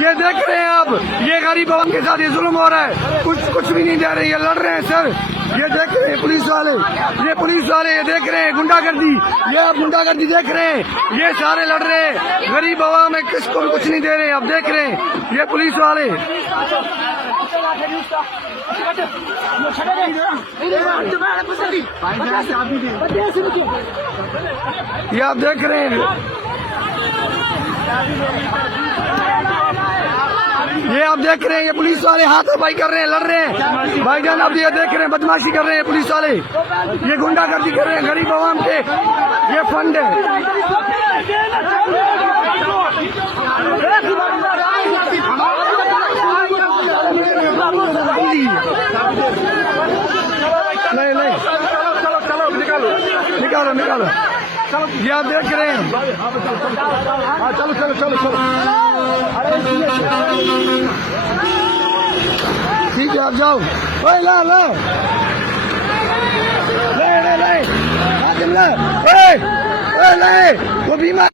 ये देख रहे हैं आप, ये गरीब आवाम के साथ ये जुल्म हो रहा है, कुछ भी नहीं दे रहे, ये लड़ रहे हैं सर। ये देख रहे हैं पुलिस वाले, ये देख रहे हैं गुंडागर्दी, ये आप गुंडागर्दी देख रहे हैं, ये सारे लड़ रहे हैं, गरीब आवाम है, किसको भी कुछ नहीं दे रहे, आप देख रहे हैं ये पुलिस वाले। ये आप देख रहे हैं, ये आप देख रहे हैं, ये पुलिस वाले हाथापाई कर रहे हैं, लड़ रहे हैं भाईजान। आप ये देख रहे हैं, बदमाशी कर रहे हैं पुलिस वाले, ये गुंडागर्दी कर रहे हैं गरीब आवाम के, ये फंड है। नहीं निकालो ये आप देख रहे हैं। चलो ठीक है, आप जाओ। ले वो बीमार